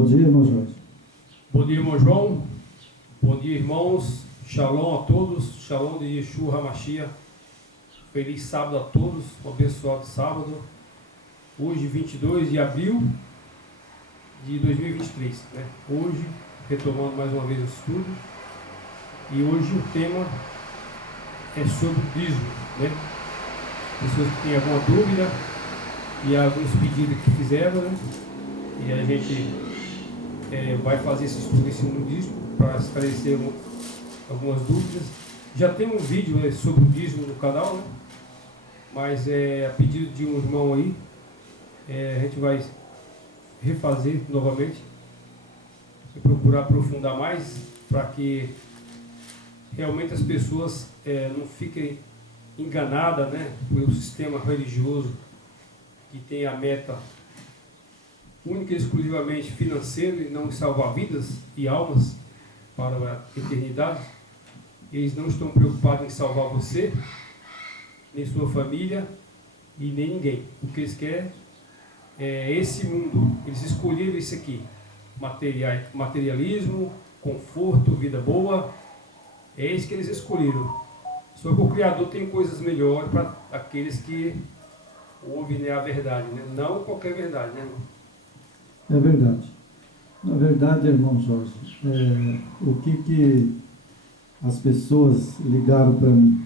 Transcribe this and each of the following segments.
Bom dia, irmão Jorge. Bom dia, irmão João. Bom dia, irmãos. Shalom a todos. Shalom de Yeshua HaMashiach. Feliz sábado a todos. Um abençoado sábado. Hoje, 22 de abril de 2023. Né? Hoje, retomando mais uma vez o estudo. E hoje o tema é sobre o dízimo. Né? Pessoas que têm alguma dúvida e alguns pedidos que fizeram, né? E a gente vai fazer esse estudo em cima do dízimo para esclarecer algumas dúvidas. Já tem um vídeo sobre o dízimo no canal, né? Mas a pedido de um irmão aí, a gente vai refazer novamente e procurar aprofundar mais para que realmente as pessoas não fiquem enganadas, né, pelo sistema religioso que tem a meta única e exclusivamente financeira e não salvar vidas e almas para a eternidade. Eles não estão preocupados em salvar você, nem sua família e nem ninguém. O que eles querem é esse mundo. Eles escolheram isso aqui: materialismo, conforto, vida boa. É isso que eles escolheram. Só que o Criador tem coisas melhores para aqueles que ouvem, né, a verdade, né? Não qualquer verdade, né, irmão? É verdade. Na verdade, irmão Jorge, o que as pessoas ligaram para mim?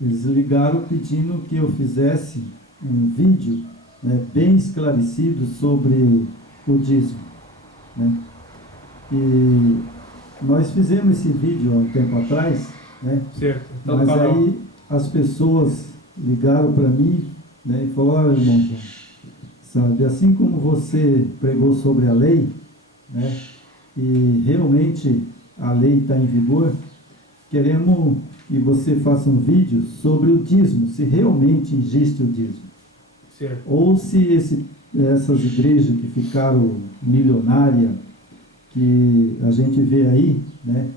Eles ligaram pedindo que eu fizesse um vídeo, né, bem esclarecido sobre o dízimo. Né? E nós fizemos esse vídeo há um tempo atrás, né? Certo. Então, mas aí as pessoas ligaram para mim, né, e falaram: olha, irmão Jorge, sabe, assim como você pregou sobre a lei, né, e realmente a lei está em vigor, queremos que você faça um vídeo sobre o dízimo, se realmente existe o dízimo. Certo. Ou se essas igrejas que ficaram milionárias, que a gente vê aí, né,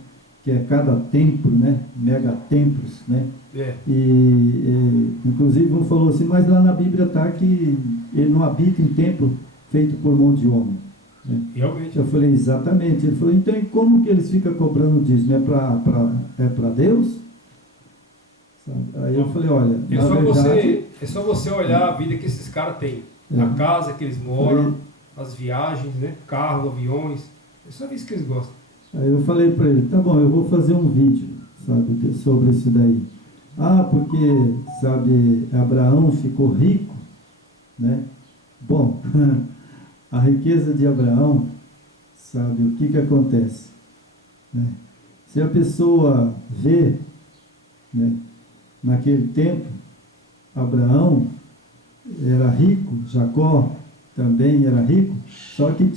que é cada templo, né, megatemplos, né, inclusive um falou assim: mas lá na Bíblia está que ele não habita em templo feito por mão de homem. Né? Realmente. Eu falei: exatamente. Ele falou: então e como que eles ficam cobrando dízimo? É para Deus? Sabe? Aí eu falei: olha, é só você olhar a vida que esses caras têm, a casa que eles moram, as viagens, né, carro, aviões, é só isso que eles gostam. Aí eu falei para ele: tá bom, eu vou fazer um vídeo, sabe, sobre isso daí. Ah, porque, sabe, Abraão ficou rico, né? Bom, a riqueza de Abraão, sabe, o que acontece? Né? Se a pessoa vê, né, naquele tempo, Abraão era rico, Jacó também era rico, só que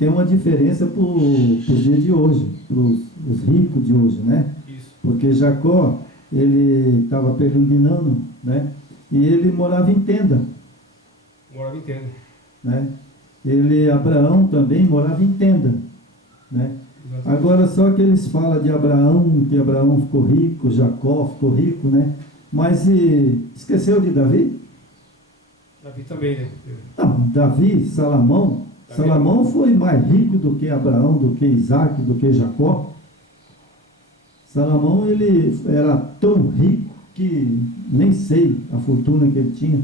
tem uma diferença para os dias de hoje, para os ricos de hoje, né? Isso. Porque Jacó, ele estava peregrinando, né? E ele morava em tenda. Morava em tenda. Né? Abraão também morava em tenda. Né? Agora, só que eles falam de Abraão, que Abraão ficou rico, Jacó ficou rico, né? Mas esqueceu de Davi? Davi também, né? Não, Davi, Salomão foi mais rico do que Abraão, do que Isaac, do que Jacó. Salomão, ele era tão rico que nem sei a fortuna que ele tinha.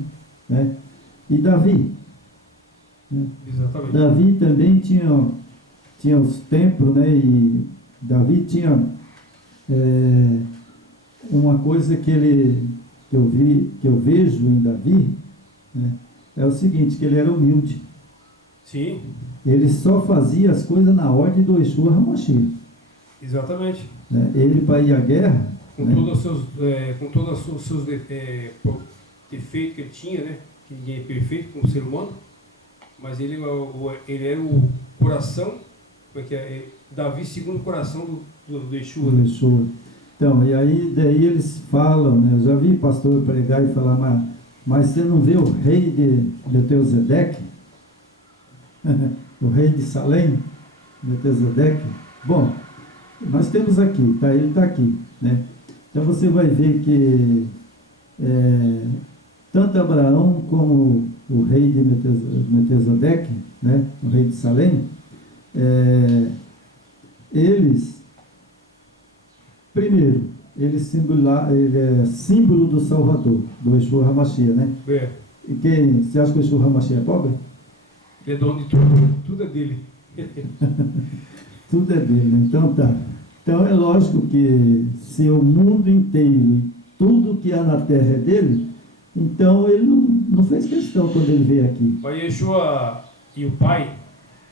Né? E Davi? Né? Exatamente. Davi também tinha os templos, né? E Davi tinha uma coisa que eu vejo em Davi, né, é o seguinte, que ele era humilde. Sim. Ele só fazia as coisas na ordem do Yeshua HaMashiach. Exatamente. Né? Ele, para ir à guerra, com né, todos os seus defeitos que ele tinha, né? Que ninguém é perfeito como ser humano, mas ele era o coração, porque Davi segundo o coração do Yeshua. do Yeshua. Então, e aí daí eles falam, né? Eu já vi pastor pregar e falar: mas você não vê o rei de Melquisedeque? O rei de Salém, Melquisedeque? Bom, nós temos aqui, tá? Ele está aqui, né? Então você vai ver que tanto Abraão como o rei de Melquisedeque, né, o rei de Salém, primeiro, ele é símbolo do Salvador, do Yeshua HaMashiach, né? E você acha que o Yeshua HaMashiach é pobre? Ele é dono de tudo, tudo é dele. Tudo é dele, né? Então tá. Então é lógico que se o mundo inteiro e tudo que há na terra é dele, então ele não fez questão quando ele veio aqui. Mas Yeshua e o Pai,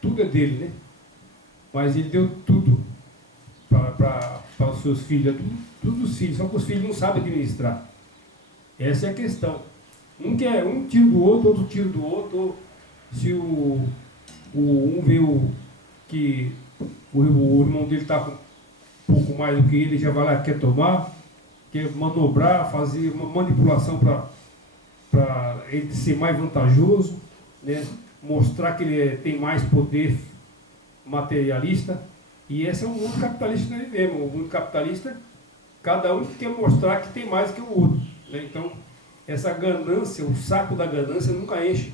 tudo é dele, né? Mas ele deu tudo para os seus filhos, tudo dos filhos, só que os filhos não sabem administrar. Essa é a questão. Um tira do outro tira do outro. Se um vê que o irmão dele está com um pouco mais do que ele, já vai lá, quer tomar, quer manobrar, fazer uma manipulação para ele ser mais vantajoso, né? Mostrar que ele tem mais poder materialista. E esse é o mundo capitalista que nós vivemos. O mundo capitalista, cada um quer mostrar que tem mais que o outro, né? Então, essa ganância, o saco da ganância nunca enche.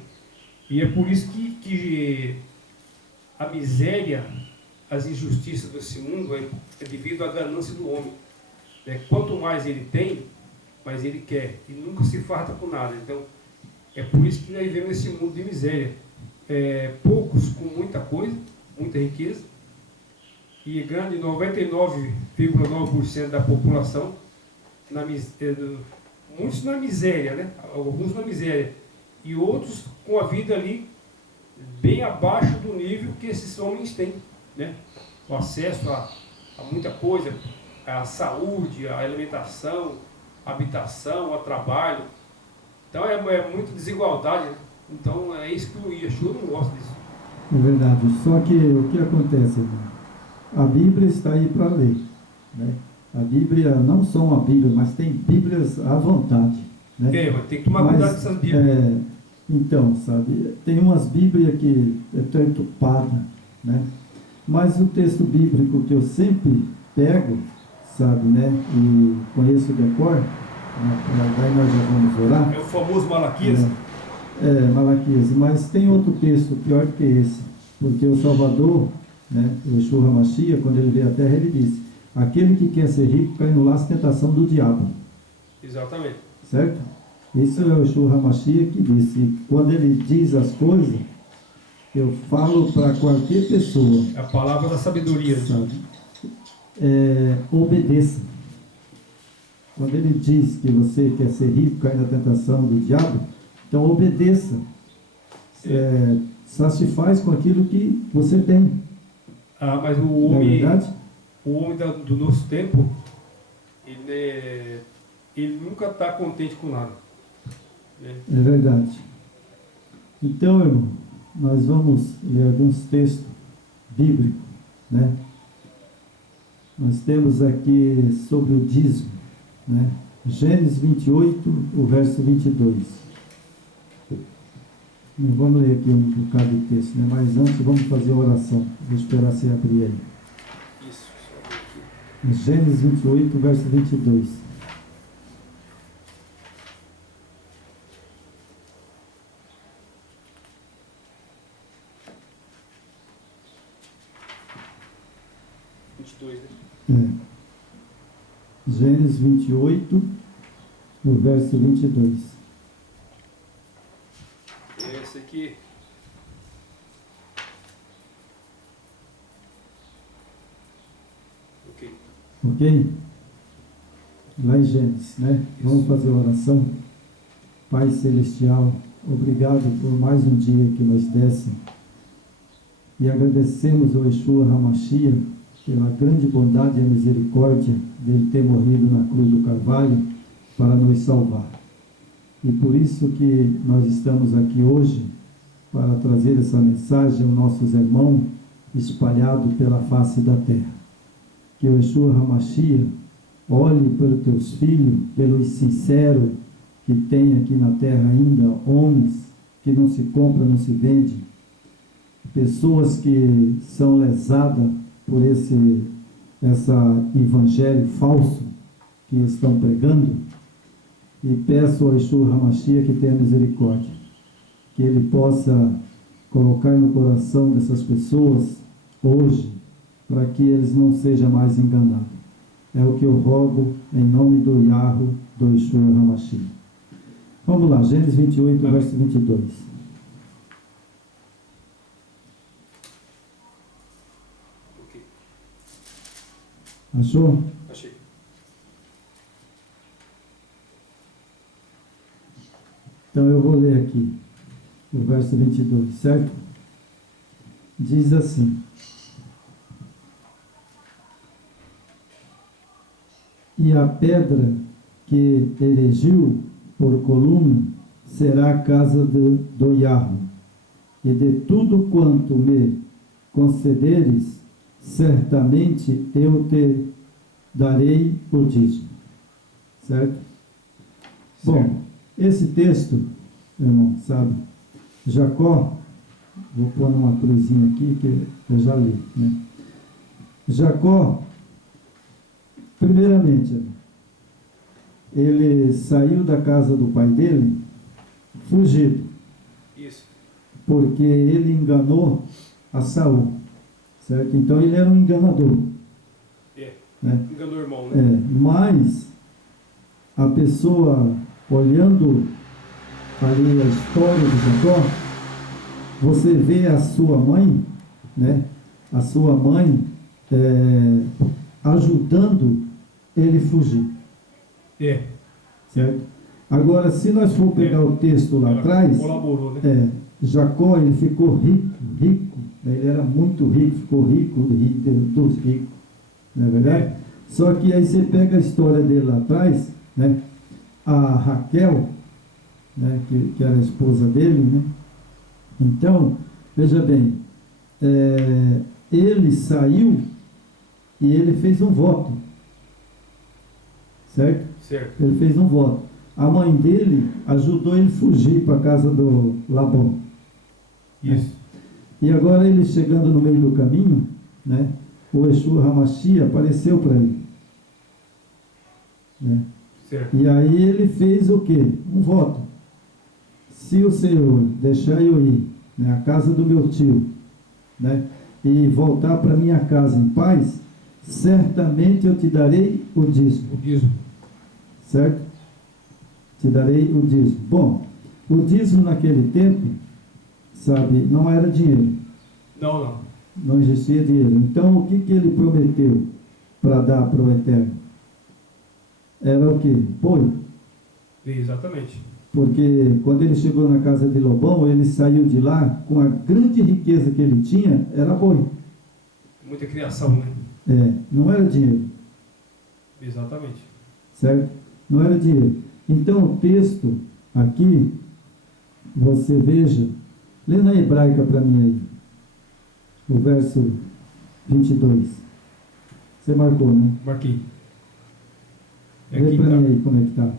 E é por isso que a miséria, as injustiças desse mundo é devido à ganância do homem. Quanto mais ele tem, mais ele quer. E nunca se farta com nada. Então, é por isso que nós vivemos esse mundo de miséria. Poucos com muita coisa, muita riqueza, e grande 99,9% da população, muitos na miséria, né? Alguns na miséria, e outros com a vida ali bem abaixo do nível que esses homens têm, né? O acesso a muita coisa, a saúde, a alimentação, a habitação, a trabalho. Então é muita desigualdade, né? Então é isso que o Yeshua não gosta disso. É verdade. Só que o que acontece, irmão? A Bíblia está aí para ler, né? A Bíblia, não só uma Bíblia, mas tem Bíblias à vontade, né? Mas tem que tomar cuidado com essas Bíblias. Então, sabe, tem umas Bíblias que é perturbada, né? Mas o texto bíblico que eu sempre pego, sabe, né? E conheço de cor, né? Daí nós já vamos orar. É o famoso Malaquias. Malaquias. Mas tem outro texto pior que esse, porque o Salvador, né, o Yeshua HaMashiach, quando ele veio à terra, ele disse: aquele que quer ser rico cai no laço tentação do diabo. Exatamente. Certo? Isso é o Yeshua HaMashiach que disse. E quando ele diz as coisas, eu falo para qualquer pessoa. É a palavra da sabedoria. Sabe? Obedeça. Quando ele diz que você quer ser rico, cai na tentação do diabo, então obedeça. Satisfaz com aquilo que você tem. Mas o homem, não é verdade? O homem do nosso tempo, ele nunca está contente com nada. Né? É verdade. Então, irmão, nós vamos ler alguns textos bíblicos, né? Nós temos aqui sobre o dízimo, né? Gênesis 28, o verso 22. Vamos ler aqui um bocado de texto, né? Mas antes vamos fazer a oração. Vou esperar você abrir aí. Isso, só aqui. Gênesis 28, verso 22. Gênesis 28, o verso 22. Esse aqui. Ok? Lá em Gênesis, né? Vamos fazer a oração. Pai Celestial, obrigado por mais um dia que nos desse. E agradecemos ao Yeshua HaMashiach pela grande bondade e misericórdia dele ter morrido na cruz do Carvalho para nos salvar. E por isso que nós estamos aqui hoje para trazer essa mensagem aos nossos irmãos espalhados pela face da terra. Que o Yeshua HaMashiach olhe pelos teus filhos, pelos sinceros que tem aqui na terra ainda, homens que não se compram, não se vendem, pessoas que são lesadas por esse evangelho falso que estão pregando, e peço ao Yeshua HaMashiach que tenha misericórdia, que que Ele possa colocar no coração dessas pessoas hoje, para que eles não sejam mais enganados. É o que eu rogo em nome do Yahweh, do Yeshua HaMashiach. Vamos lá, Gênesis 28, verso 22. Achou? Achei. Então eu vou ler aqui o verso 22, certo? Diz assim: e a pedra que erigiu por coluna será a casa do Yahweh, e de tudo quanto me concederes, certamente eu te darei o dízimo. Certo? Bom, esse texto, irmão, sabe, Jacó, vou pôr numa cruzinha aqui que eu já li, né? Jacó, primeiramente, ele saiu da casa do pai dele fugido. Isso. Porque ele enganou a Saul, certo? Então ele era um enganador. Né? Enganou o irmão, né? Mas a pessoa, olhando ali a história de Jacó, você vê a sua mãe, né? A sua mãe ajudando ele fugir. Certo? Agora, se nós for pegar o texto lá atrás, colaborou, né? Jacó, ele ficou rico, né? Ele era muito rico, ficou rico dos ricos, não é verdade? Só que aí você pega a história dele lá atrás, né? A Raquel, né? que era a esposa dele, né? Então, veja bem, ele saiu e ele fez um voto, certo? Certo. Ele fez um voto. A mãe dele ajudou ele a fugir para a casa do Labão. Isso. Né? E agora ele chegando no meio do caminho, né? O Yeshua HaMashiach apareceu para ele. Né? Certo. E aí ele fez o quê? Um voto. Se o Senhor deixar eu ir, né, à casa do meu tio, né, e voltar para minha casa em paz, certamente eu te darei o dízimo. O dízimo. Certo? Te darei o dízimo. Bom, o dízimo naquele tempo, sabe, não era dinheiro. Não. Não existia dinheiro. Então, o que ele prometeu para dar para o Eterno? Era o quê? Boi. Exatamente. Porque quando ele chegou na casa de Lobão, ele saiu de lá com a grande riqueza que ele tinha, era boi. Muita criação, né? Não era dinheiro. Exatamente. Certo? Não era dinheiro. Então, o texto aqui, você veja, lê na hebraica para mim aí, o verso 22. Você marcou, né? Marquei. Lê para mim aí como é que está.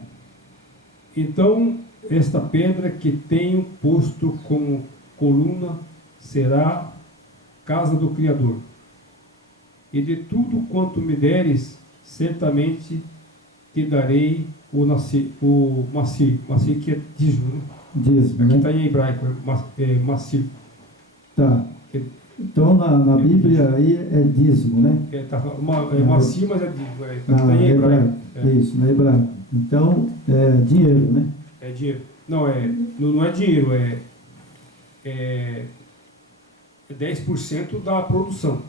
Então, esta pedra que tenho posto como coluna será casa do Criador. E de tudo quanto me deres, certamente te darei o macir. Macir que é dízimo, né? Dízimo, Aqui né? está em hebraico, macir. Tá. Então, na Bíblia aí é dízimo, né? Macir, mas é dízimo. Aqui está em hebraico. Isso, na hebraico. Então, é dinheiro, né? É dinheiro. Não é dinheiro, é 10% da produção.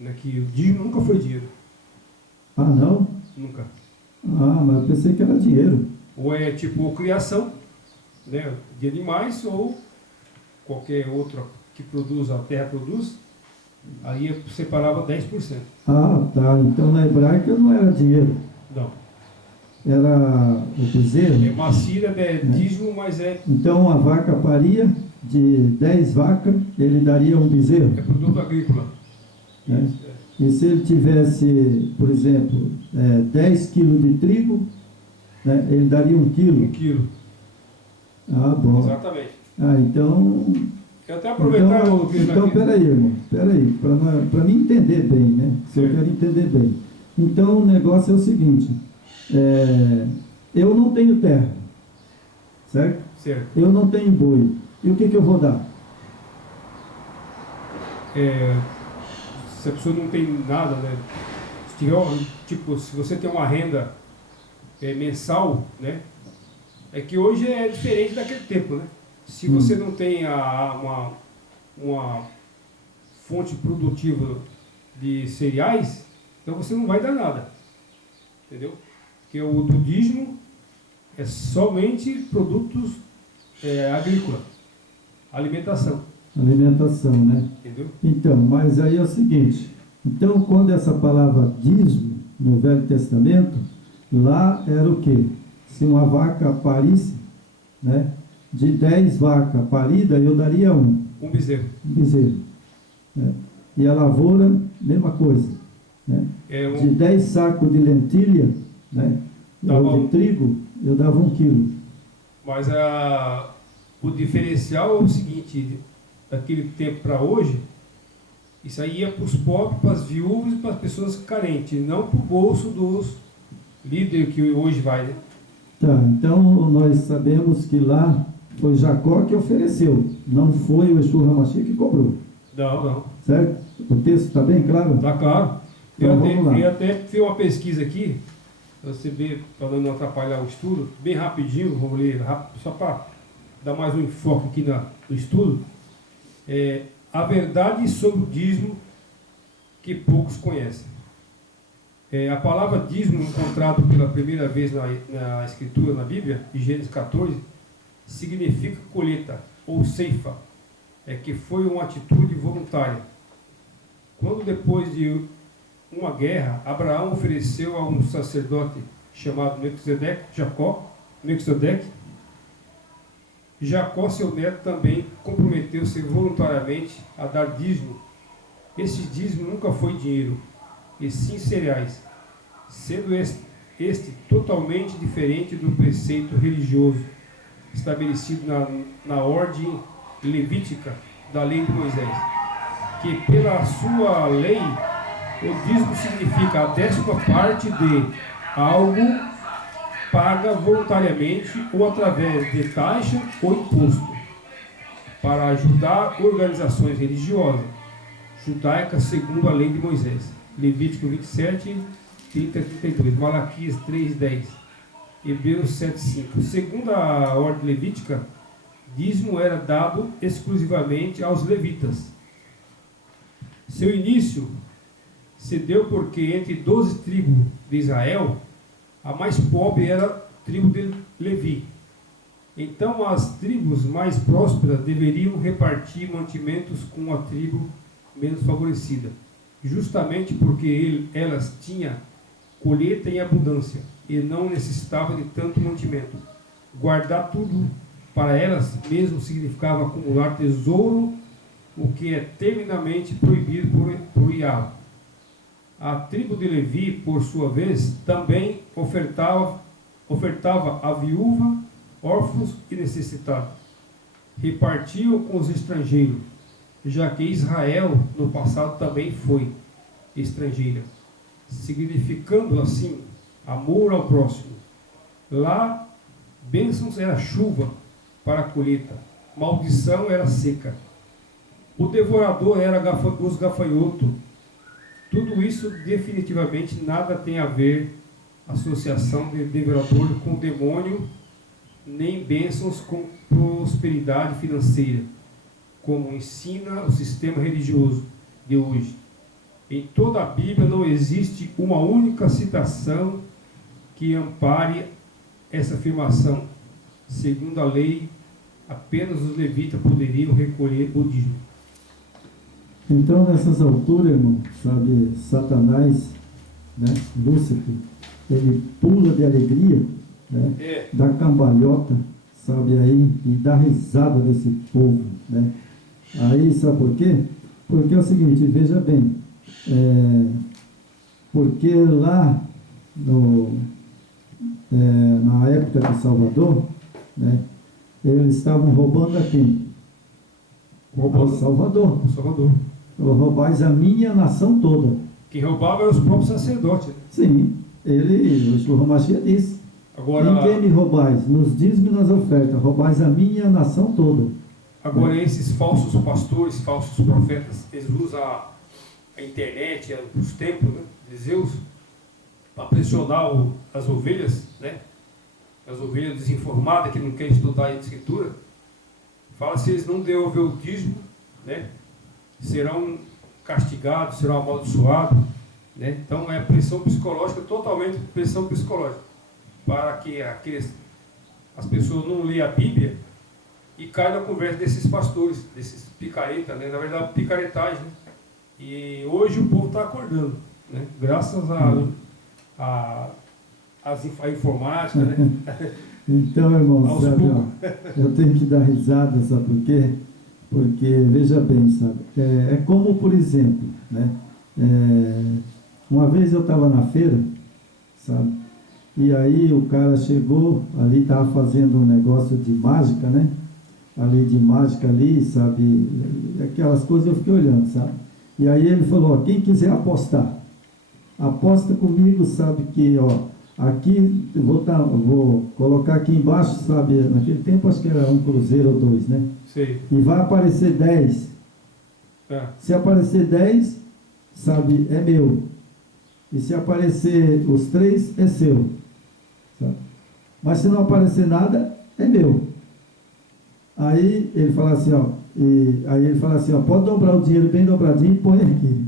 Né? Que o dízimo nunca foi dinheiro. Ah, não? Nunca. Ah, mas eu pensei que era dinheiro. Ou é tipo criação, né, de animais, ou qualquer outra que produz, a terra produz, aí separava 10%. Ah, tá. Então na hebraica não era dinheiro. Não. Era o bezerro. Macira é dízimo, mas é Então a vaca paria, de 10 vacas, ele daria um bezerro. é produto agrícola. Né? E se ele tivesse, por exemplo, 10 quilos de trigo, né, ele daria 1 quilo. 1 quilo. Ah, bom. Exatamente. Ah, então... Eu até aproveitar Então, peraí, irmão. Peraí, para mim entender bem, né? Se eu quero entender bem. Então, o negócio é o seguinte. Eu não tenho terra. Certo? Certo. Eu não tenho boi. E o que eu vou dar? Se a pessoa não tem nada, né? Se tiver, tipo, se você tem uma renda mensal, né? É que hoje é diferente daquele tempo, né? Se você não tem uma fonte produtiva de cereais, então você não vai dar nada, entendeu? Porque o do dízimo é somente produtos agrícolas, alimentação. Alimentação, né? Entendeu? Então, mas aí é o seguinte, então quando essa palavra dízimo no Velho Testamento, lá era o quê? Se uma vaca parisse, né? De 10 vacas paridas, eu daria um bezerro. bezerro. Né? E a lavoura, mesma coisa. Né? De 10 sacos de lentilha, né? Ou de trigo, eu dava 1 quilo. Mas o diferencial é o seguinte, daquele tempo para hoje, isso aí ia para os pobres, para as viúvas e para as pessoas carentes, não para o bolso dos líderes que hoje vai, né? Tá, então nós sabemos que lá foi Jacó que ofereceu, não foi o Yeshua HaMashiach que cobrou. Não. Certo? O texto está bem claro? Está claro. Então, eu até fiz uma pesquisa aqui, você vê, para não atrapalhar o estudo, bem rapidinho, vou ler rápido, só para dar mais um enfoque aqui no estudo. A verdade sobre o dízimo que poucos conhecem. A palavra dízimo, encontrado pela primeira vez na Escritura, na Bíblia, em Gênesis 14, significa colheita ou ceifa, que foi uma atitude voluntária. Quando depois de uma guerra, Abraão ofereceu a um sacerdote chamado Jacó, seu neto, também comprometeu-se voluntariamente a dar dízimo. Esse dízimo nunca foi dinheiro, e sim cereais, sendo este totalmente diferente do preceito religioso estabelecido na ordem levítica da lei de Moisés, que pela sua lei o dízimo significa a 10ª parte de algo paga voluntariamente ou através de taxa ou imposto para ajudar organizações religiosas judaicas segundo a lei de Moisés. Levítico 27, 30 e 32, Malaquias 3:10, Hebreus 7:5. Segundo a ordem levítica, dízimo era dado exclusivamente aos levitas. Seu início se deu porque entre 12 tribos de Israel, a mais pobre era a tribo de Levi. Então as tribos mais prósperas deveriam repartir mantimentos com a tribo menos favorecida, justamente porque elas tinham colheita em abundância e não necessitavam de tanto mantimento. Guardar tudo para elas mesmo significava acumular tesouro, o que é terminamente proibido por Yahweh. A tribo de Levi, por sua vez, também ofertava a viúva, órfãos e necessitados. Repartiam com os estrangeiros, já que Israel no passado também foi estrangeira, significando assim amor ao próximo. Lá, bênçãos era chuva para a colheita, maldição era seca. O devorador era os gafanhotos. Tudo isso definitivamente nada tem a ver associação de devorador com demônio, nem bênçãos com prosperidade financeira, como ensina o sistema religioso de hoje. Em toda a Bíblia não existe uma única citação que ampare essa afirmação. Segundo a lei, apenas os levitas poderiam recolher o dízimo. Então, nessas alturas, irmão, sabe, Satanás, né, Lúcifer, ele pula de alegria, né, dá cambalhota, sabe, aí, e dá risada desse povo, né. Aí, sabe por quê? Porque é o seguinte, veja bem, porque lá na época de Salvador, né, eles estavam roubando a quem? Ao Salvador. Roubais a minha nação toda. Quem roubava eram os próprios sacerdotes. Sim, o Yeshua HaMashiach disse. Agora, em quem me roubais? Nos dízimos e nas ofertas. Roubais a minha nação toda. Agora, esses falsos pastores, falsos profetas, eles usam a internet, os templos, né, de Zeus, para pressionar as ovelhas, né? As ovelhas desinformadas que não querem estudar a escritura. Fala, se eles não devolver o dízimo, né, serão castigados, serão amaldiçoados, né? Então é pressão psicológica, totalmente pressão psicológica, para que as pessoas não leiam a Bíblia e caiam na conversa desses pastores, desses picaretas, né? Na verdade, picaretagem, né? E hoje o povo está acordando, né? Graças à informática, né? Então, irmão, sabe, ó, eu tenho que dar risada, sabe por quê? Porque, veja bem, sabe, é como, por exemplo, né? Uma vez eu estava na feira, sabe, e aí o cara chegou, ali estava fazendo um negócio de mágica, né? Ali de mágica ali, sabe, aquelas coisas eu fiquei olhando, sabe? E aí ele falou, ó, quem quiser apostar, aposta comigo, sabe, que, ó, aqui, vou colocar aqui embaixo, sabe, naquele tempo acho que era um cruzeiro ou dois, né? Sim. E vai aparecer 10. Se aparecer 10, sabe, é meu. E se aparecer os 3, é seu. Sabe? Mas se não aparecer nada, é meu. Aí ele fala assim, ó, pode dobrar o dinheiro bem dobradinho e põe aqui.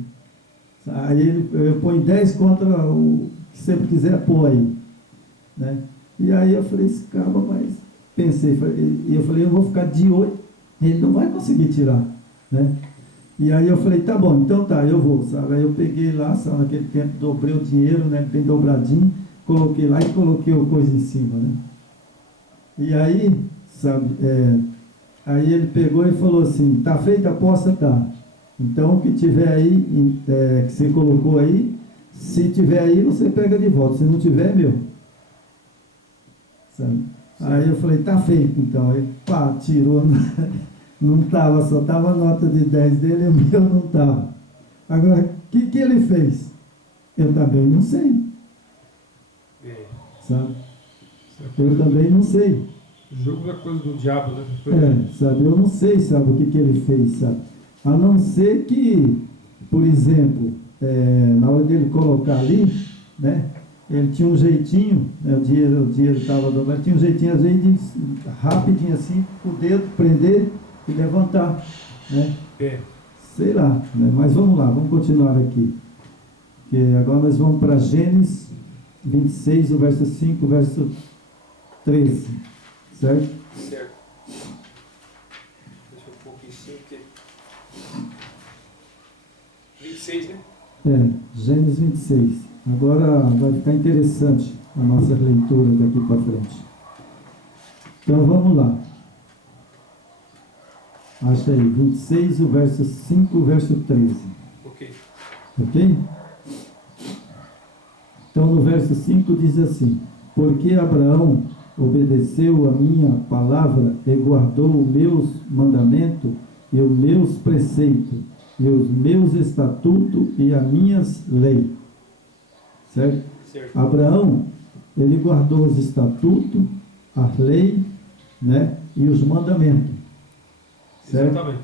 Aí eu ponho 10 contra o que você quiser pôr aí, né? E aí eu falei, esse cara, mas pensei, eu falei, eu vou ficar de olho, ele não vai conseguir tirar, né? E aí eu falei, tá bom, então tá, eu vou, sabe? Aí eu peguei lá, sabe, naquele tempo, dobrei o dinheiro, né, bem dobradinho, coloquei lá e coloquei o coisa em cima, né? E aí, sabe, aí ele pegou e falou assim, tá feita a aposta? Tá. Então, o que tiver aí, que você colocou aí, se tiver aí, você pega de volta. Se não tiver, é meu. Sabe? Aí eu falei, tá feito. Então, ele, pá, tirou. Não estava, só estava a nota de 10 dele e o meu não estava. Agora, o que ele fez? Eu também não sei. Sabe? Eu também não sei. O jogo é coisa do diabo, né? Sabe? Eu não sei, sabe, o que ele fez, sabe? A não ser que, por exemplo, na hora dele colocar ali, né, ele tinha um jeitinho, né, o dinheiro estava dobrado, tinha um jeitinho, às vezes, rapidinho assim, o dedo prender e levantar, né? Sei lá, né? Mas vamos lá, vamos continuar aqui. Porque agora nós vamos para Gênesis 26, o verso 5, o verso 13, certo? Certo. Deixa eu pôr aqui 5, porque... 26, né? Gênesis 26. Agora vai ficar interessante a nossa leitura daqui para frente. Então vamos lá. Acha aí, 26, o verso 5, o verso 13. Ok. Ok? Então no verso 5 diz assim: porque Abraão obedeceu a minha palavra e guardou os meus mandamentos e os meus preceitos e os meus estatutos e as minhas leis. Certo? Abraão, ele guardou os estatutos, as leis, né, e os mandamentos. Certo? Exatamente.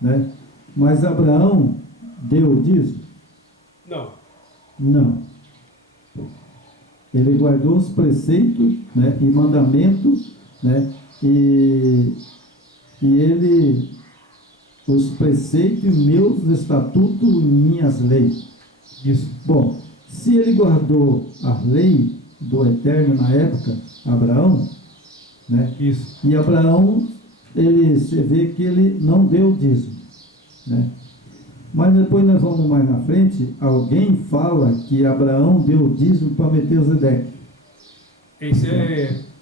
Né? Mas Abraão deu o dízimo? Não. Não. Ele guardou os preceitos, né, e mandamentos, né, e ele, os preceitos, meus estatutos e minhas leis. Isso. Bom, se ele guardou a lei do Eterno na época, Abraão, né? Isso. E Abraão, você vê que ele não deu dízimo, né? Mas depois nós vamos mais na frente, alguém fala que Abraão deu dízimo para Melquisedeque.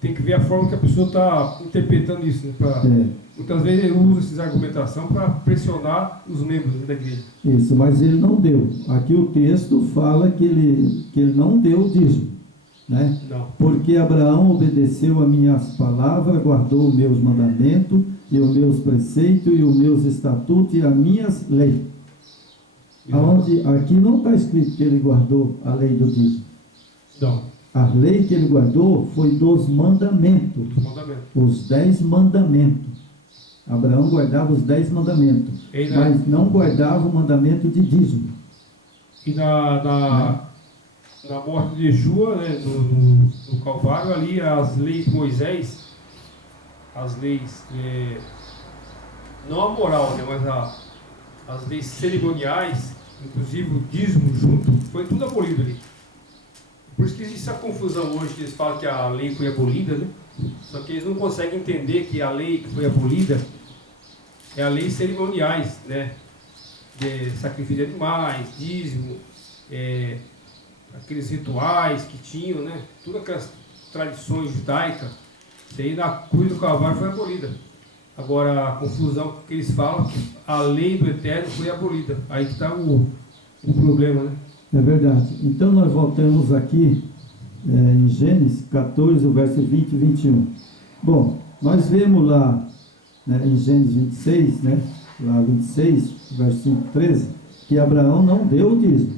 Tem que ver a forma que a pessoa está interpretando isso, né? Muitas vezes ele usa essas argumentações para pressionar os membros da igreja. Isso, mas ele não deu. Aqui o texto fala que ele não deu dízimo, né? Não. Porque Abraão obedeceu a minhas palavras, guardou os meus mandamentos, e os meus preceitos, e os meus estatutos, e as minhas leis. Aqui não está escrito que ele guardou a lei do dízimo. Não. A lei que ele guardou foi dos mandamentos. Os 10 mandamentos. Abraão guardava os 10 mandamentos, mas não guardava o mandamento de dízimo. E na morte de Yeshua, né, no Calvário, ali as leis de Moisés, as leis, não a moral, né, mas as leis cerimoniais, inclusive o dízimo junto, foi tudo abolido ali. Por isso que existe essa confusão hoje, que eles falam que a lei foi abolida, né? Só que eles não conseguem entender que a lei que foi abolida é a lei cerimoniais, né? De sacrifício de animais, dízimo, aqueles rituais que tinham, né? Todas aquelas tradições judaicas, isso aí na cruz do Calvário foi abolida. Agora, a confusão que eles falam, que a lei do Eterno foi abolida. Aí que está o problema, né? É verdade. Então, nós voltamos aqui em Gênesis 14, o verso 20 e 21. Bom, nós vemos lá, né, em Gênesis 26, né, lá 26, versículo 13, que Abraão não deu o dízimo.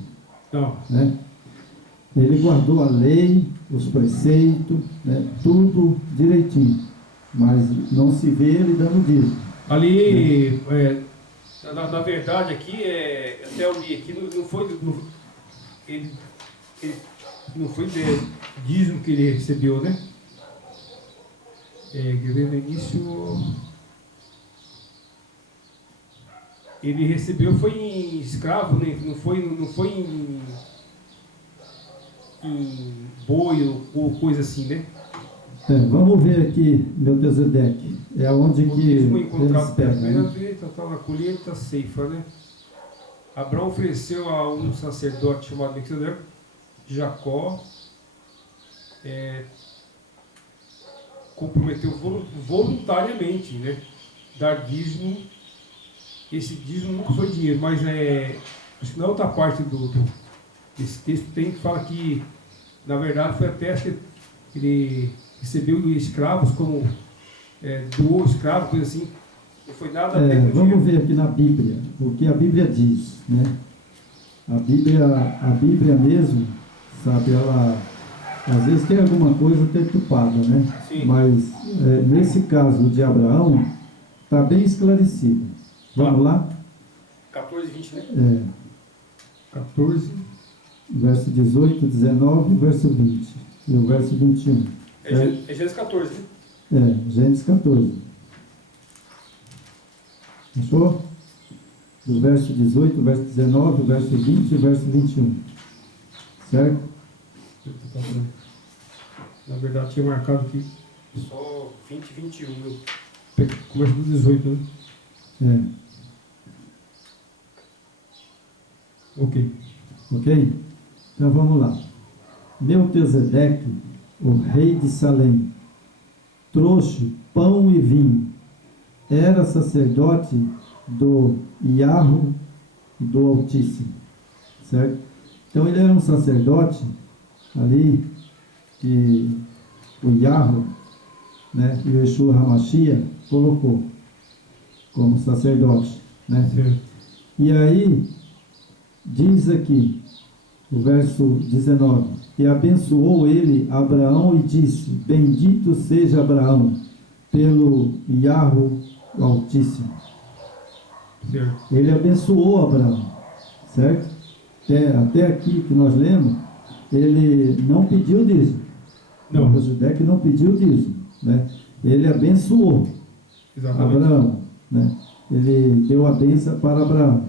Não. Né? Ele guardou a lei, os preceitos, né, tudo direitinho, mas não se vê ele dando dízimo. Ali, na verdade, aqui, até eu li aqui, não foi dízimo que ele recebeu, né? No início, ele recebeu, foi em escravo, né? Não foi em boi ou coisa assim, né? Vamos ver aqui, Melquisedeque, é onde que eles pegam, né? Está na colheita, ceifa, né? Abraão ofereceu a um sacerdote chamado Melquisedeque, Jacó, comprometeu voluntariamente, né? Dar dízimo. Esse dízimo nunca foi dinheiro, mas acho que na outra parte desse texto tem que falar que, na verdade, foi até que ele recebeu escravos, como doou escravos, coisa assim. Não foi nada a ver com vamos dinheiro. ver aqui na Bíblia, o que a Bíblia diz, né? A Bíblia mesmo, sabe, ela às vezes tem alguma coisa deturpada, né? Sim. Mas nesse caso de Abraão, está bem esclarecido. Vamos lá? 14, 20, né? 14, verso 18, 19, verso 20 e o verso 21. É Gênesis 14, né? Gênesis 14. Achou? Do verso 18, verso 19, verso 20 e verso 21. Certo? Na verdade, tinha marcado aqui só 20 e 21. Começa do 18, né? Ok. Então vamos lá. Melquisedeque, o rei de Salém, trouxe pão e vinho. Era sacerdote do Iahro do Altíssimo. Certo? Então ele era um sacerdote ali que o Iahro, né, e o Yeshua HaMashiach colocou como sacerdote, né? Sim. E aí diz aqui o verso 19: e abençoou ele Abraão e disse: bendito seja Abraão pelo Iahro Altíssimo. Certo. Ele abençoou Abraão, certo? Até aqui que nós lemos, ele não pediu dízimo. Não. Melquisedeque não pediu dízimo, né? Ele abençoou. Exatamente. Abraão, né? Ele deu a bênção para Abraão.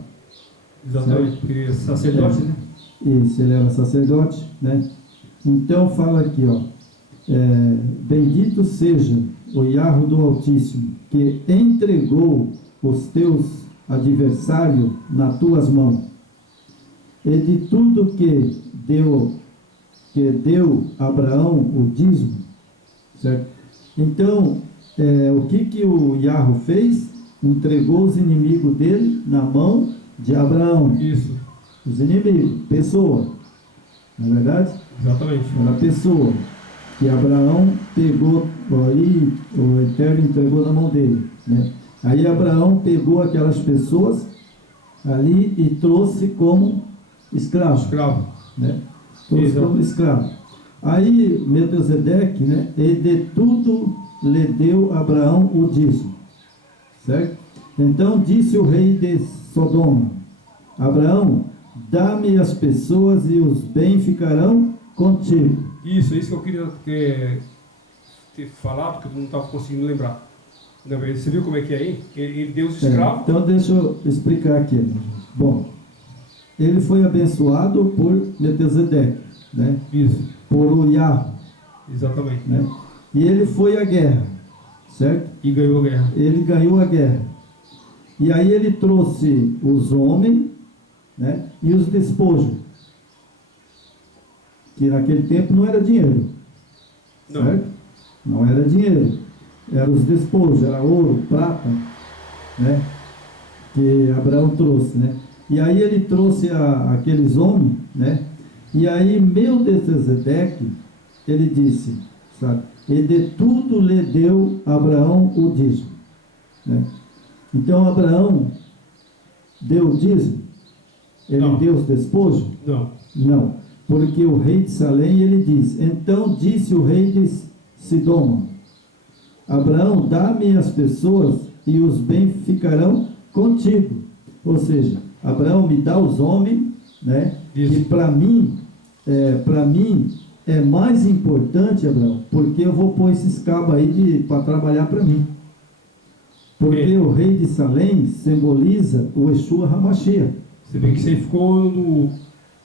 Exatamente, porque é sacerdote, né? Isso, ele era sacerdote, né? Então fala aqui, ó, bendito seja o Iahro do Altíssimo, que entregou os teus adversários nas tuas mãos, e de tudo que deu Abraão o dízimo, certo? Então, o que o Iahro fez? Entregou os inimigos dele na mão de Abraão. Isso. Os inimigos, pessoa, não é verdade? Exatamente. Era pessoa que Abraão pegou, aí o Eterno entregou na mão dele, né? Aí Abraão pegou aquelas pessoas ali e trouxe como escravo, né? Trouxe como escravo. Aí Melquisedeque, né, e de tudo lhe deu Abraão o dízimo, certo? Então disse o rei de Sodoma: Abraão, dá-me as pessoas e os bens ficarão contigo. Isso que eu queria ter falado, porque eu não estava conseguindo lembrar. Você viu como é que é aí? Ele deu os escravos. Então deixa eu explicar aqui. Bom, ele foi abençoado por Melquisedeque, né? Isso. Por Uriah. Exatamente. Né? E ele foi à guerra, certo? E ganhou a guerra. Ele ganhou a guerra. E aí ele trouxe os homens, né? E os despojos. Que naquele tempo não era dinheiro. Não. Certo? Não era dinheiro. Era os despojos, era ouro, prata, né? Que Abraão trouxe, né? E aí ele trouxe aqueles homens, né? E aí Melquisedeque, ele disse, sabe? E de tudo lhe deu Abraão o dízimo, né? Então Abraão deu o dízimo? Ele Não. deu os despojos? Não. Não, porque o rei de Salém, ele diz, então disse o rei de Sidoma: Abraão, dá-me as pessoas e os bens ficarão contigo. Ou seja, Abraão, me dá os homens, né? Isso. E para mim é mais importante, Abraão, porque eu vou pôr esses cabos aí para trabalhar para mim. Porque o rei de Salém simboliza o Yeshua HaMashiach. Você vê que isso aí ficou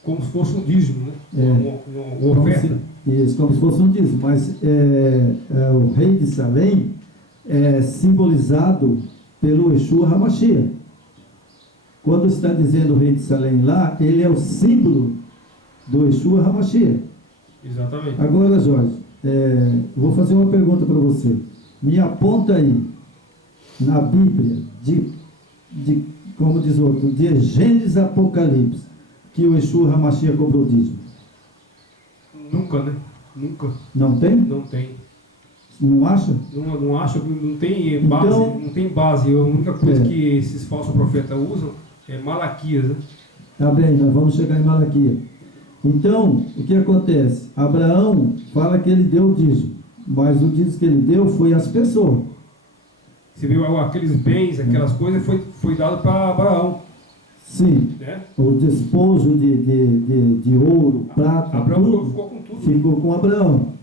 como se fosse um dízimo, né? Uma oferta. Isso, como se fosse um dízimo. Mas o rei de Salém é simbolizado pelo Yeshua HaMashiach. Quando está dizendo o rei de Salém lá, ele é o símbolo do Yeshua HaMashiach. Exatamente. Agora, Jorge, vou fazer uma pergunta para você. Me aponta aí, na Bíblia, como diz o outro, de Gênesis a Apocalipse, que o Yeshua HaMashiach cobrou dízimo. Nunca, né? Nunca. Não tem? Não tem. Não acha? Não acho, não tem base. Então, não tem base. A única coisa É. que esses falsos profetas usam é Malaquias, né? Tá bem, nós vamos chegar em Malaquias. Então, o que acontece? Abraão fala que ele deu o dízimo, mas o dízimo que ele deu foi às pessoas. Você viu aqueles bens, aquelas coisas, foi dado para Abraão, Sim, né? o despojo de ouro, prata, Abraão tudo ficou com tudo. ficou com Abraão.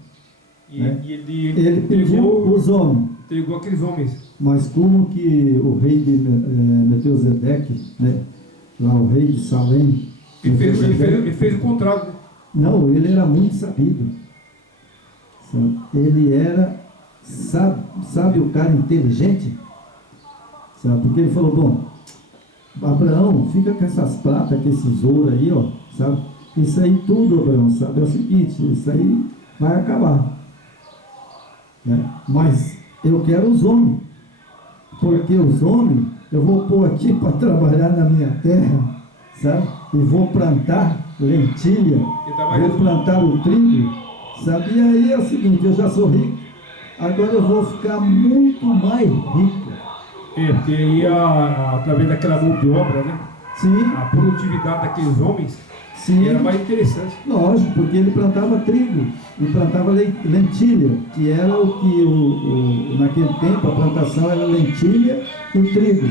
E, né? e ele Ele pediu entregou, os homens, entregou aqueles homens. mas como que o rei de Melquisedeque, né, lá o rei de Salém, Ele fez o contrário, né? não, ele era muito sabido. Sabe? Ele era, sabe o cara inteligente? Sabe? Porque ele falou, bom, Abraão, fica com essas pratas, com esses ouro aí, ó, sabe? Isso aí tudo, Abraão, sabe? É o seguinte, isso aí vai acabar. Né? Mas eu quero os homens, porque os homens eu vou pôr aqui para trabalhar na minha terra, sabe? E vou plantar lentilha, vou plantar o trigo, sabe? E aí é o seguinte, eu já sou rico, agora eu vou ficar muito mais rico. Porque aí, através daquela mão de obra, né? Sim, A produtividade daqueles homens sim. era mais interessante. Lógico, porque ele plantava trigo e plantava lentilha, que era o que naquele tempo a plantação era lentilha e trigo.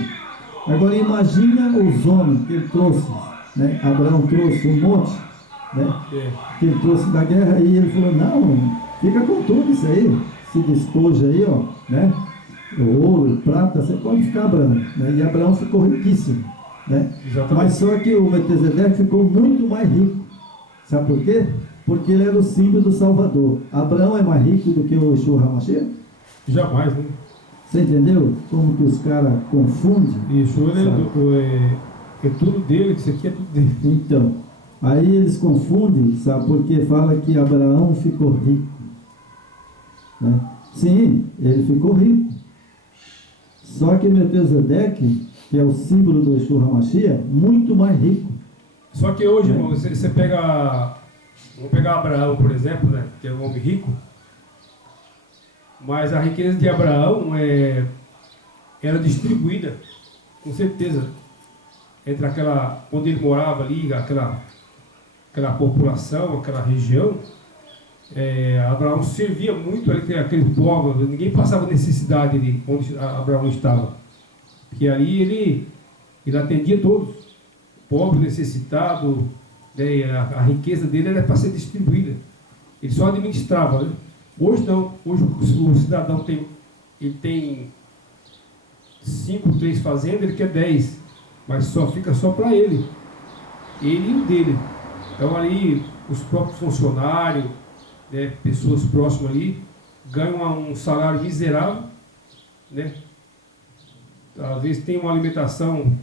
Agora imagina os homens que ele trouxe, né? Abraão trouxe um monte, né? Que ele trouxe da guerra, e ele falou, não, fica com tudo isso aí, se despoja aí, ó, né? O ouro, prata, você pode ficar Abraão, né? E Abraão ficou riquíssimo, né? Exatamente. Mas só que o Melquisedeque ficou muito mais rico. Sabe por quê? Porque ele era o símbolo do Salvador. Abraão é mais rico do que o Yeshua HaMashiach? Jamais, né? Você entendeu como que os caras confundem? Isso é tudo dele, isso aqui é tudo dele. Então, aí eles confundem, sabe? Porque fala que Abraão ficou rico, né? Sim, ele ficou rico. Só que Melquisedeque, que é o símbolo do Yeshua HaMashiach, muito mais rico. Só que hoje, irmão, você pega. Vamos pegar Abraão, por exemplo, né? Que é um homem rico. Mas a riqueza de Abraão era distribuída, com certeza, entre onde ele morava ali, aquela população, aquela região. Abraão servia muito aquele povo, ninguém passava necessidade de onde Abraão estava. porque ali ele atendia todos, pobre, necessitado, né? A riqueza dele era para ser distribuída. Ele só administrava, né? Hoje não, hoje o cidadão tem 5, 3 fazendas, ele quer 10, mas fica só para ele e o dele. Então ali os próprios funcionários, né, pessoas próximas ali, ganham um salário miserável, né? Às vezes tem uma alimentação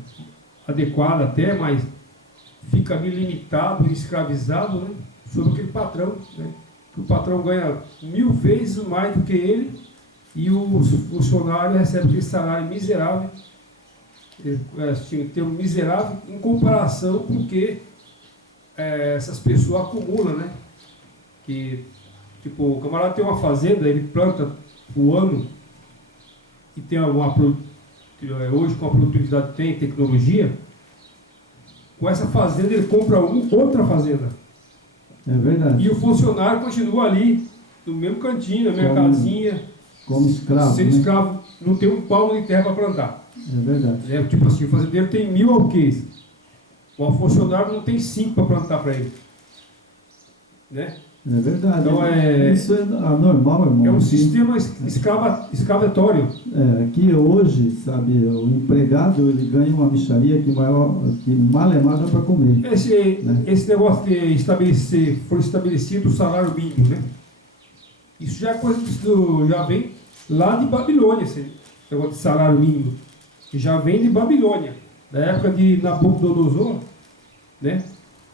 adequada até, mas fica ali limitado, escravizado, né, sobre aquele patrão, né? O patrão ganha 1000 vezes mais do que ele e o funcionário recebe aquele salário miserável, tem um miserável em comparação com o que essas pessoas acumulam, né? Que, tipo, o camarada tem uma fazenda, ele planta o ano e tem hoje com a produtividade que tem, tecnologia, com essa fazenda ele compra outra fazenda. É verdade. E o funcionário continua ali, no mesmo cantinho, na mesma casinha. Como escravo. Sendo né? escravo, não tem um palmo de terra para plantar. É verdade. Tipo assim, o fazendeiro tem 1000 alqueires. O funcionário não tem 5 para plantar para ele. Né? É verdade. Então, isso é anormal, irmão. É um sistema escravatório. Aqui hoje, sabe, o empregado ele ganha uma mixaria que mal é nada para comer. Esse negócio de foi estabelecido o salário mínimo, né? Isso já é coisa já vem lá de Babilônia, esse negócio de salário mínimo. Já vem de Babilônia, da época de Nabucodonosor, né?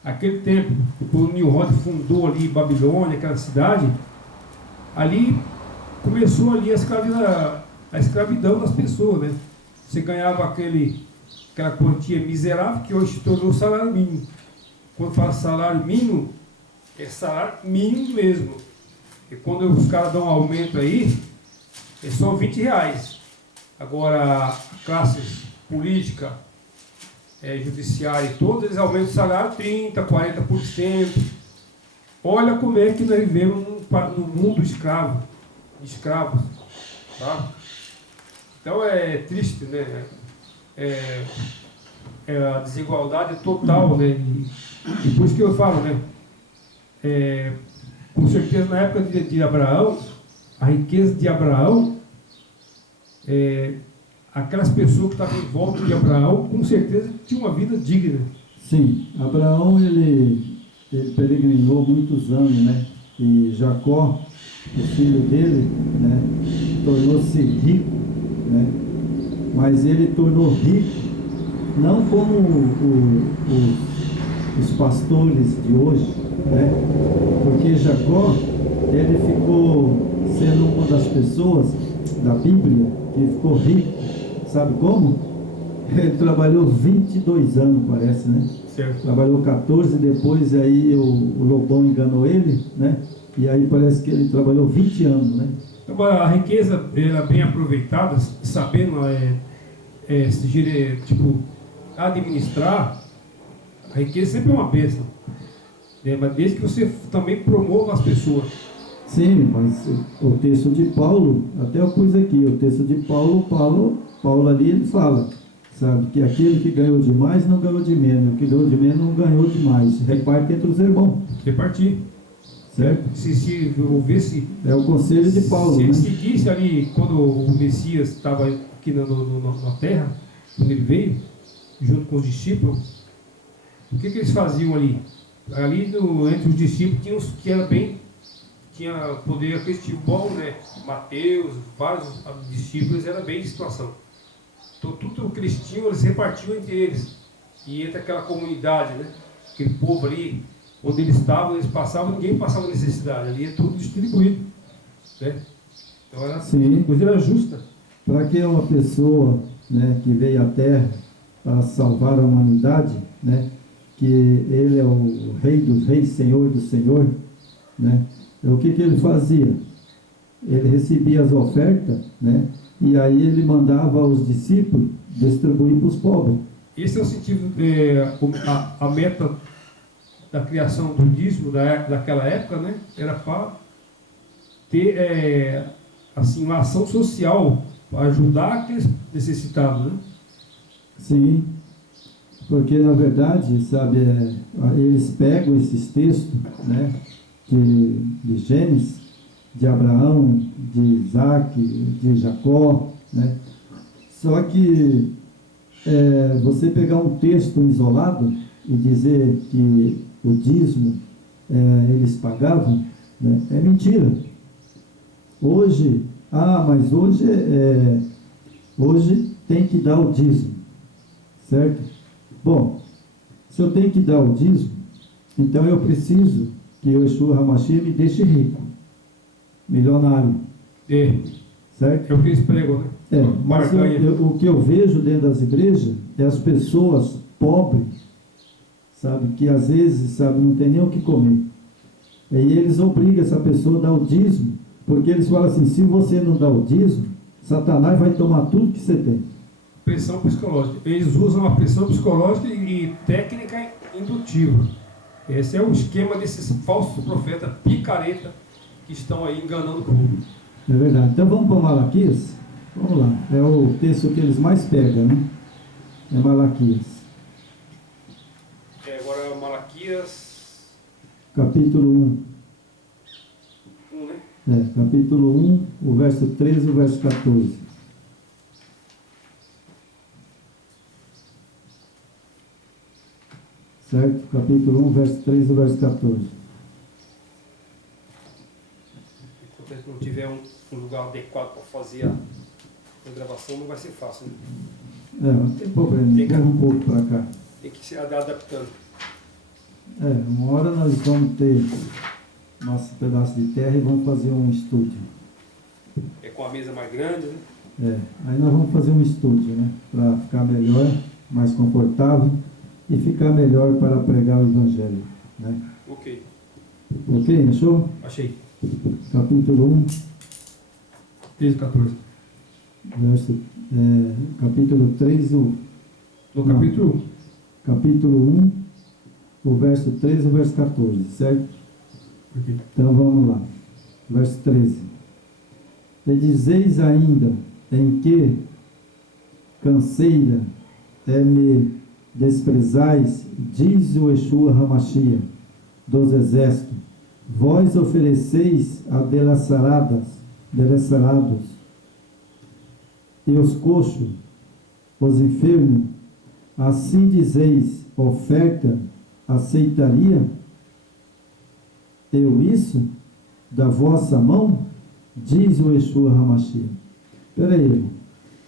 Aquele tempo, quando o Nimrod fundou ali Babilônia, aquela cidade, ali começou ali a escravidão das pessoas, né? Você ganhava aquela quantia miserável que hoje se tornou salário mínimo. Quando fala salário mínimo, é salário mínimo mesmo. E quando os caras dão um aumento aí, é só R$20. Agora, a classe política, judiciária e todos, eles aumentam o salário 30%, 40%. Olha como é que nós vivemos no mundo escravos, tá? Então é triste, né? A desigualdade total, né? E por isso que eu falo, né? Com certeza na época de Abraão, a riqueza de Abraão, aquelas pessoas que estavam em volta de Abraão, com certeza tinham uma vida digna. Sim, Abraão ele peregrinou muitos anos, né? E Jacó, o filho dele, né, tornou-se rico, né? Mas ele tornou rico não como os pastores de hoje, né? Porque Jacó ele ficou sendo uma das pessoas da Bíblia que ficou rico. Sabe como? Ele trabalhou 22 anos, parece, né? Certo. Trabalhou 14, depois aí o Lobão enganou ele, né? E aí parece que ele trabalhou 20 anos, né? Agora, a riqueza era bem aproveitada, sabendo administrar, a riqueza sempre é uma bênção. Mas desde que você também promova as pessoas. Sim, mas o texto de Paulo, até eu pus aqui, o texto de Paulo ali ele fala, sabe, que aquele que ganhou demais não ganhou de menos, o que ganhou de menos não ganhou demais, reparte entre os irmãos. Repartir. Certo? Se houvesse... É o conselho de Paulo, se né? ele seguisse ali, quando o Messias estava aqui na terra, quando ele veio, junto com os discípulos, o que eles faziam ali? Ali entre os discípulos tinha uns que era tinha poder aquisitivo bom, né? Mateus, vários discípulos, era bem de situação. Então tudo que eles tinham, eles repartiam entre eles. E entre aquela comunidade, né? Aquele povo ali, onde eles estavam, eles passavam, ninguém passava necessidade. Ali é tudo distribuído, né? Então a coisa era justa. Para que uma pessoa, né, que veio à Terra para salvar a humanidade, né? Que ele é o Rei dos Reis, Senhor do Senhor, né? O que ele fazia? Ele recebia as ofertas, né? E aí ele mandava os discípulos distribuir para os pobres. Esse é o sentido, a meta da criação do dízimo daquela época, né? Era para ter assim, uma ação social para ajudar aqueles necessitados, né? Sim, porque na verdade, sabe, eles pegam esses textos, né, de Gênesis, de Abraão, de Isaac, de Jacó, né? Só que você pegar um texto isolado e dizer que o dízimo eles pagavam, né, é mentira. Hoje, mas hoje tem que dar o dízimo, certo? Bom, se eu tenho que dar o dízimo, então eu preciso que o Yeshua HaMashiach me deixe rico, milionário, certo? É o que eles pregam, né? Mas o que eu vejo dentro das igrejas é as pessoas pobres, sabe, que às vezes, sabe, não tem nem o que comer. E eles obrigam essa pessoa a dar o dízimo, porque eles falam assim, se você não dá o dízimo, Satanás vai tomar tudo que você tem. Pressão psicológica. Eles usam a pressão psicológica e técnica indutiva. Esse é o esquema desses falsos profetas picareta que estão aí enganando o povo. É verdade. Então vamos para Malaquias? Vamos lá. É o texto que eles mais pegam, né? É Malaquias. Agora Malaquias... Capítulo 1. 1, né? Capítulo 1, o verso 13 e o verso 14. Certo? Capítulo 1, verso 13 e verso 14. Se não tiver um lugar adequado para fazer a gravação, não vai ser fácil, né? Não tem problema, vamos um pouco para cá. Tem que se adaptando. Uma hora nós vamos ter nosso pedaço de terra e vamos fazer um estúdio. Com a mesa mais grande, né? Aí nós vamos fazer um estúdio, né? Para ficar melhor, mais confortável e ficar melhor para pregar o Evangelho, né? Ok. Ok, achou? Achei. Capítulo 1. 13 e 14. Capítulo 3, No capítulo 1. Capítulo 1, o verso 13 e o verso 14, certo? Okay. Então vamos lá. Verso 13. E dizeis ainda em que canseira me desprezais, diz o Yeshua HaMashiach dos exércitos, vós ofereceis adelacerados, e os coxos, os enfermos, assim dizeis, oferta aceitaria eu isso da vossa mão? Diz o Yeshua HaMashiach. Espera aí,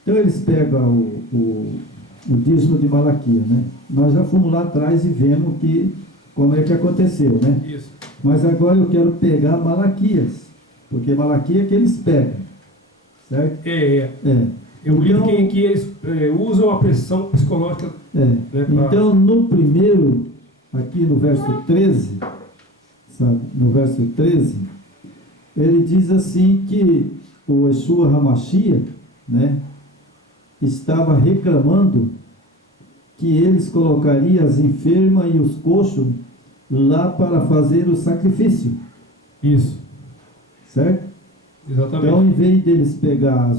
então eles pegam o dízimo de Malaquias, né? Nós já fomos lá atrás e vemos como é que aconteceu, né? Isso. Mas agora eu quero pegar Malaquias, porque Malaquias é que eles pegam, certo? Eu livro que eles usam a pressão psicológica. Né, Então, no primeiro, aqui no verso 13, sabe? No verso 13, ele diz assim que o Yeshua HaMashiach, né, estava reclamando que eles colocariam as enfermas e os coxos lá para fazer o sacrifício. Isso. Certo? Exatamente. Então, em vez deles pegar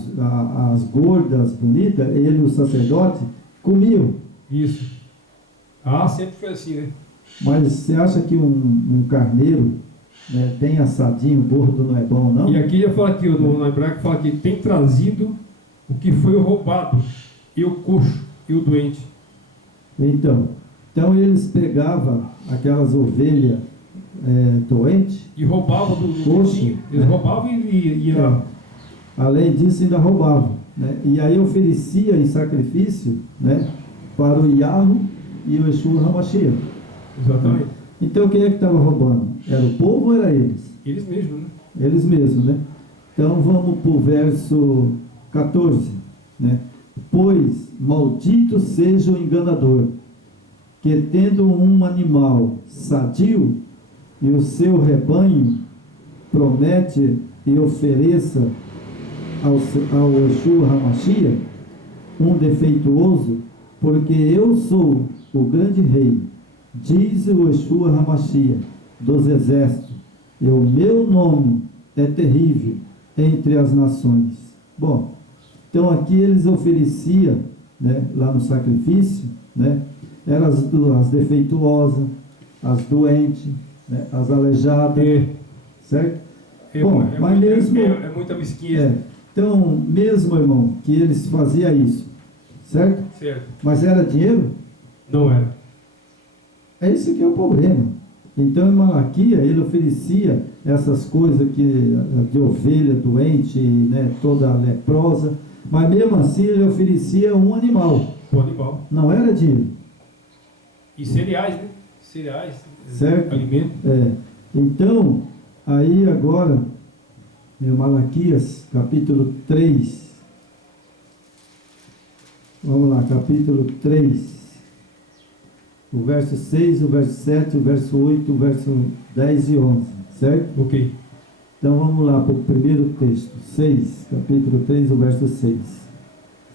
as gordas bonitas, ele e o sacerdote comiam. Isso. Sempre foi assim, né? Mas você acha que um carneiro, né, bem assadinho, gordo, não é bom, não? E aqui eu falo aqui, no hebraico fala que tem trazido o que foi roubado, e o coxo, e o doente. Então eles pegavam aquelas ovelhas doentes e roubavam do coxo, eles roubavam e além disso ainda roubavam, né? E aí oferecia em sacrifício, né, para o Yahweh e o Yeshua HaMashiach. Exatamente. Então quem é que estava roubando? Era o povo ou era eles? Eles mesmos, né? Eles mesmos, né? Então vamos para o verso 14, né? Pois maldito seja o enganador, que tendo um animal sadio e o seu rebanho promete e ofereça ao Yeshua HaMashiach um defeituoso, porque eu sou o grande rei, diz o Yeshua HaMashiach dos exércitos, e o meu nome é terrível entre as nações. Bom, então aqui eles ofereciam né, lá no sacrifício, né, eram as defeituosas, as doentes, né, as aleijadas, certo? Bom, mas mesmo... É muita mesquinha. Então, mesmo, irmão, que eles faziam isso, certo? Certo. Mas era dinheiro? Não era. É esse que é o problema. Então, em Malaquia, ele oferecia essas coisas de ovelha doente, né, toda leprosa, mas mesmo assim ele oferecia um animal. O animal. Não era dinheiro. E cereais, né? Cereais. Certo? Alimento. Então, aí agora, em Malaquias, capítulo 3. Vamos lá, capítulo 3. O verso 6, o verso 7, o verso 8, o verso 10 e 11, certo? Ok. Então vamos lá para o primeiro texto, 6, capítulo 3, o verso 6,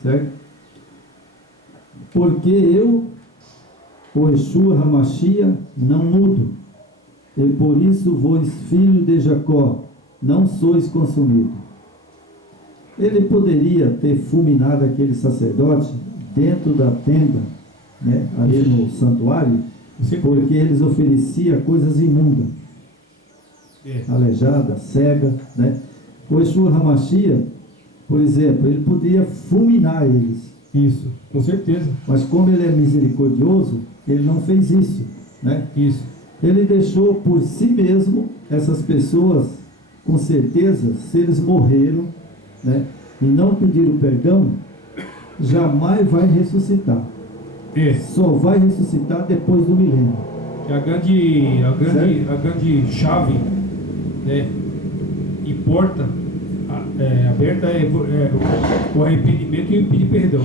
certo? Porque eu, o Yeshua Hamashia, não mudo, e por isso vós, filho de Jacó, não sois consumido. Ele poderia ter fulminado aquele sacerdote dentro da tenda, né, ali no santuário, porque eles ofereciam coisas imundas, aleijada, cega, né? O Yeshua Hamashia, por exemplo, ele podia fulminar eles. Isso, com certeza. Mas como ele é misericordioso, ele não fez isso, né? Isso. Ele deixou por si mesmo essas pessoas, com certeza, se eles morreram, né, e não pediram perdão, jamais vai ressuscitar. Só vai ressuscitar depois do milênio. A grande chave, né, e porta aberta é o arrependimento e pedir perdão.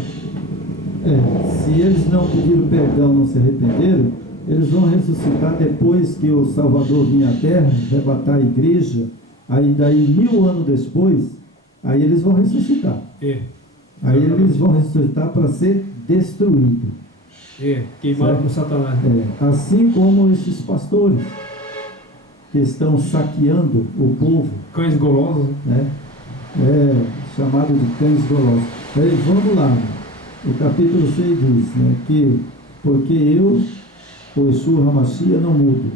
Se eles não pediram perdão, não se arrependeram, eles vão ressuscitar depois que o Salvador vir à terra, arrebatar a igreja, aí daí 1000 anos depois, aí eles vão ressuscitar. Aí eles vão ressuscitar para ser destruído. Queimado por Satanás. Assim como esses pastores que estão saqueando o povo. Cães golosos. Né? Chamado de cães golosos. Aí, vamos lá. O capítulo 6 diz, né, que porque eu, o Yeshua Hamashia, não mudo.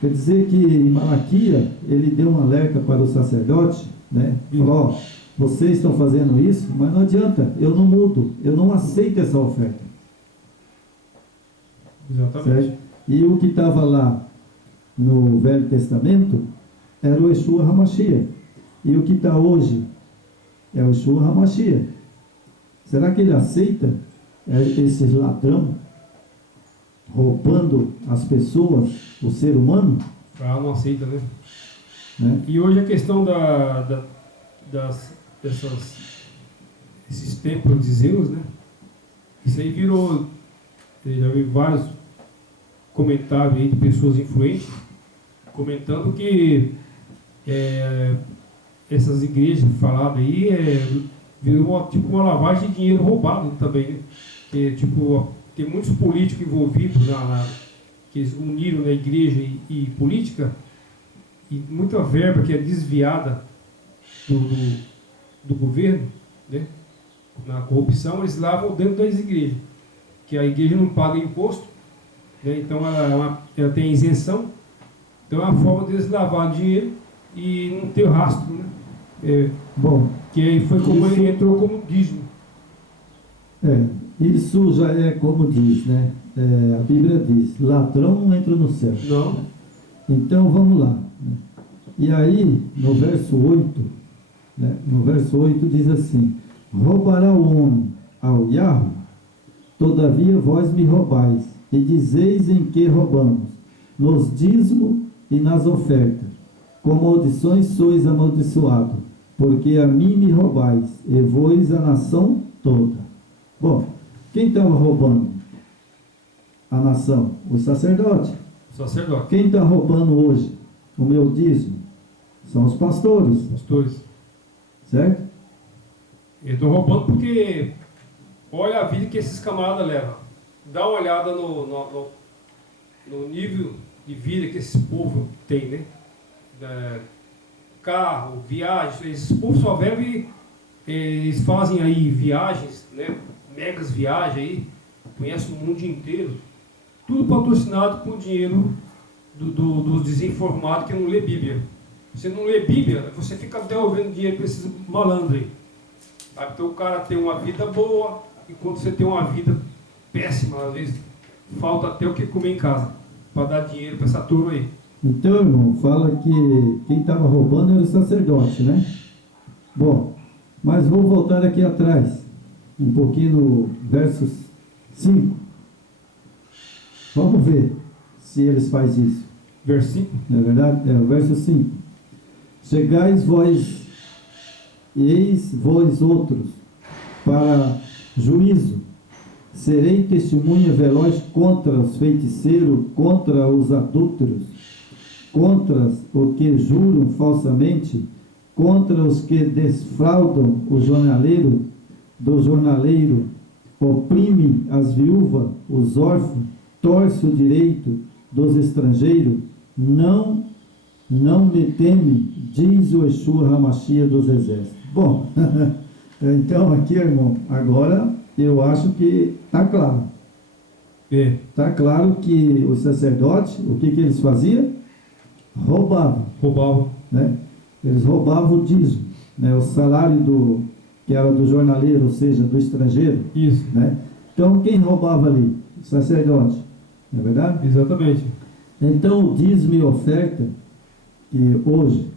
Quer dizer que em Malaquia ele deu um alerta para o sacerdote, né? Falou, vocês estão fazendo isso, mas não adianta, eu não mudo, eu não aceito essa oferta. Exatamente. Certo? E o que estava lá no Velho Testamento era o Yeshua Hamashia. E o que está hoje é o Yeshua Hamashia. Será que ele aceita esse ladrão roubando as pessoas, o ser humano? Não aceita, né? E hoje a questão esses templos de Zeus, né? Isso aí virou, já vi vários comentários aí de pessoas influentes comentando que essas igrejas faladas aí virou tipo uma lavagem de dinheiro roubado também, né? Que tipo, tem muitos políticos envolvidos que eles uniram na igreja e política, e muita verba que é desviada do governo, né? Na corrupção, eles lavam dentro das igrejas, que a igreja não paga imposto, né? Então ela tem isenção, então é uma forma deles lavar dinheiro e não ter rastro, né? Bom, que aí foi como ele entrou como dízimo. Isso já é como diz, né? A Bíblia diz, ladrão não entra no céu. Não. Então vamos lá. E aí, no verso 8, né? No verso 8 diz assim, roubará o homem ao Yahweh, todavia vós me roubais, e dizeis em que roubamos, nos dízimos e nas ofertas, com maldições sois amaldiçoados, porque a mim me roubais, e vós a nação toda. Bom, quem estava roubando a nação? O sacerdote. Quem está roubando hoje o meu dízimo? São os pastores. Certo? Eu estou roubando porque olha a vida que esses camaradas levam. Dá uma olhada no nível de vida que esse povo tem, né? Carro, viagem, esses povos só vivem, eles fazem aí viagens, né? megas viagens aí, conhece o mundo inteiro, tudo patrocinado com o dinheiro do desinformado que não lê Bíblia. Você não lê Bíblia, você fica devolvendo dinheiro para esses malandros aí. Sabe? Então o cara tem uma vida boa, enquanto você tem uma vida péssima, às vezes falta até o que comer em casa, para dar dinheiro para essa turma aí. Então, irmão, fala que quem estava roubando era o sacerdote, né? Bom, mas vou voltar aqui atrás, um pouquinho no versos 5. Vamos ver se eles fazem isso. Versículo? Não é verdade? É o verso 5. Chegais vós, eis vós outros, para juízo. Serei testemunha veloz contra os feiticeiros, contra os adúlteros, contra os que juram falsamente, contra os que desfraudam o jornaleiro, do jornaleiro, oprime as viúvas, os órfãos, torce o direito dos estrangeiros, não me teme, diz o Yeshua HaMashiach dos exércitos. Bom, então aqui, irmão, agora eu acho que está claro. Está claro que os sacerdotes, o que eles faziam? Roubavam. Né? Eles roubavam o dízimo, né? O salário que era do jornaleiro, ou seja, do estrangeiro. Isso. Né? Então, quem roubava ali? O sacerdote. Não é verdade? Exatamente. Então, o dízimo e oferta, que hoje,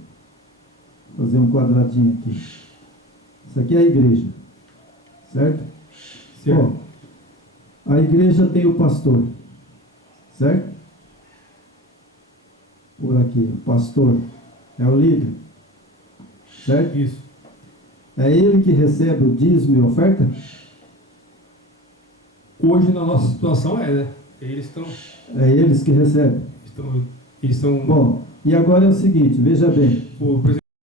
vou fazer um quadradinho aqui. Isso aqui é a igreja. Certo? Certo. Bom, a igreja tem o pastor. Certo? Por aqui, o pastor é o líder. Certo? Isso. É ele que recebe o dízimo e oferta? Hoje, na nossa situação, né? Eles estão... É eles que recebem. Eles estão... Bom, e agora é o seguinte, veja bem. O presidente